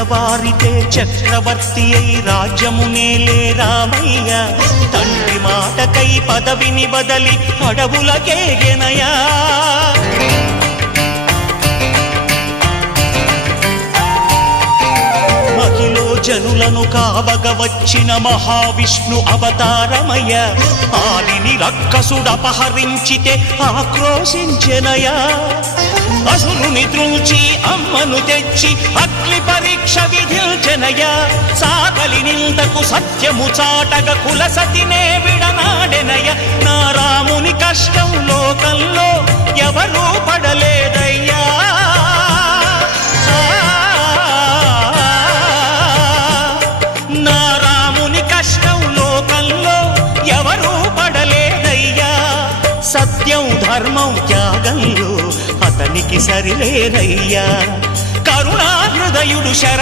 తెల్లవారితే చక్రవర్తి అయి రాజ్యమునేలే రామయ్య తండ్రి మాటకై పదవిని బదలి అడవులకేగెనయా మహిలో జనులను కావగ వచ్చిన మహావిష్ణు అవతారమయ్య ఆలిని రక్కసుడపహరించితే ఆక్రోశించెనయా అసురుని త్రుంచి అమ్మను తెచ్చి అగ్ని పరీక్ష విధించెనయా సాకలి నిందకు సత్యము చాటగ కులసతినే విడనాడెనయ నా రాముని కష్టం లోకంలో ఎవరూ పడలేదయ్యా నా రాముని కష్టం లోకంలో ఎవరూ పడలేదయ్యా సత్యం ధర్మం త్యాగంలో అతనికి సరిలేరయ్యా కరుణా హృదయుడు